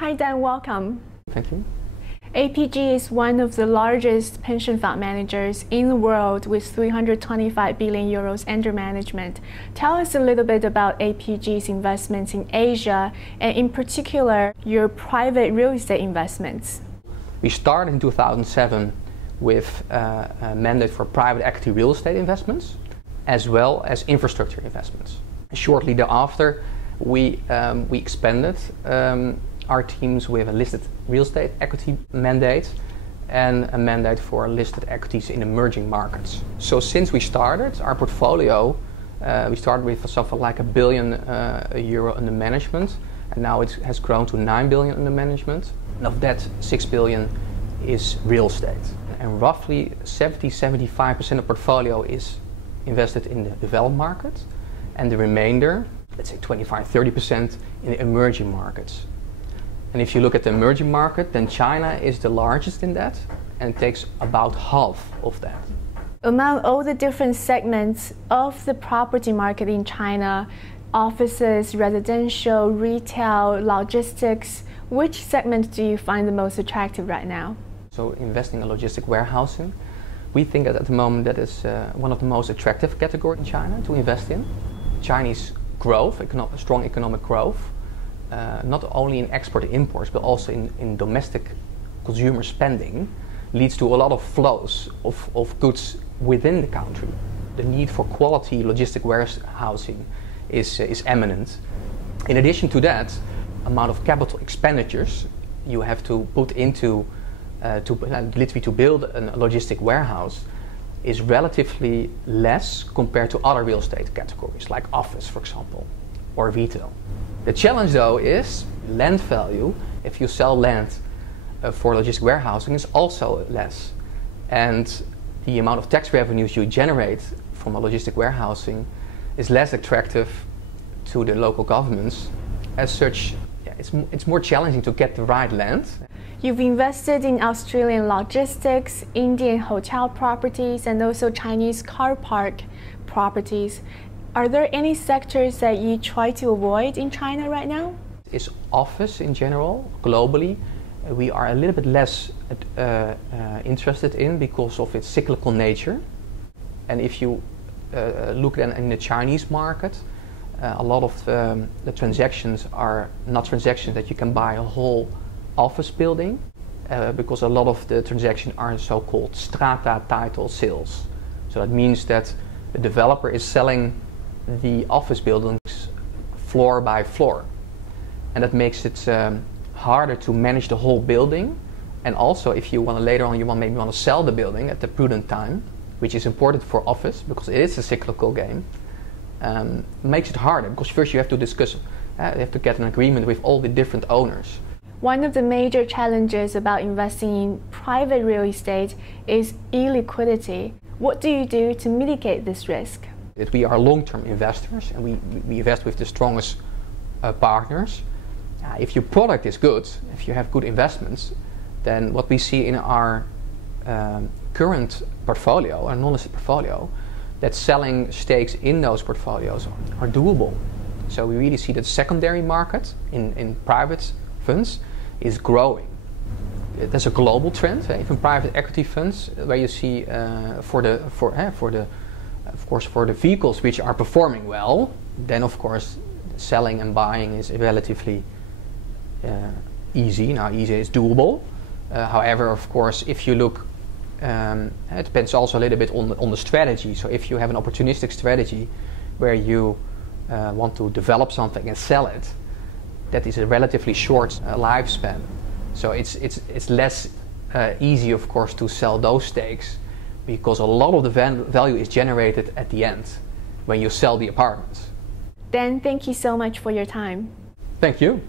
Hi Dan, welcome. Thank you. APG is one of the largest pension fund managers in the world with 325 billion euros under management. Tell us a little bit about APG's investments in Asia and in particular your private real estate investments. We started in 2007 with a mandate for private equity real estate investments as well as infrastructure investments. Shortly thereafter we expanded our teams with a listed real estate equity mandate and a mandate for listed equities in emerging markets. So since we started our portfolio, we started with something like €1 billion under management, and now it has grown to 9 billion under management. And of that, 6 billion is real estate. And roughly 70-75% of the portfolio is invested in the developed market, and the remainder, let's say 25-30%, in the emerging markets. And if you look at the emerging market, then China is the largest in that and takes about half of that. Among all the different segments of the property market in China, offices, residential, retail, logistics, which segment do you find the most attractive right now? So investing in logistic warehousing, we think that at the moment that is one of the most attractive categories in China to invest in. Chinese growth, strong economic growth, not only in export and imports but also in domestic consumer spending, leads to a lot of flows of goods within the country. The need for quality logistic warehousing is eminent. In addition to that, amount of capital expenditures you have to put into literally to build a logistic warehouse is relatively less compared to other real estate categories like office, for example, or retail. The challenge though is land value. If you sell land for logistic warehousing, is also less, and the amount of tax revenues you generate from a logistic warehousing is less attractive to the local governments. As such, it's more challenging to get the right land. You've invested in Australian logistics, Indian hotel properties, and also Chinese car park properties. Are there any sectors that you try to avoid in China right now? Is office in general, globally, we are a little bit less interested in because of its cyclical nature. And if you look then in the Chinese market, a lot of the transactions are not transactions that you can buy a whole office building, because a lot of the transactions are so-called strata title sales. So that means that the developer is selling the office buildings floor by floor, and that makes it harder to manage the whole building. And also, if you want to later on maybe want to sell the building at the prudent time, which is important for office because it is a cyclical game, makes it harder because first you have to discuss, you have to get an agreement with all the different owners. One of the major challenges about investing in private real estate is illiquidity. What do you do to mitigate this risk? We are long-term investors, and we invest with the strongest partners. If your product is good, if you have good investments, then what we see in our current portfolio, our non-listed portfolio, that selling stakes in those portfolios are doable. So we really see that the secondary market in private funds is growing. There's a global trend, even private equity funds, where you see for the vehicles which are performing well, then of course selling and buying is relatively easy. Now, easy is doable. However, of course, if you look, it depends also a little bit on the strategy. So if you have an opportunistic strategy where you want to develop something and sell it, that is a relatively short lifespan. So it's less easy, of course, to sell those stakes, because a lot of the value is generated at the end when you sell the apartments. Dan, thank you so much for your time. Thank you.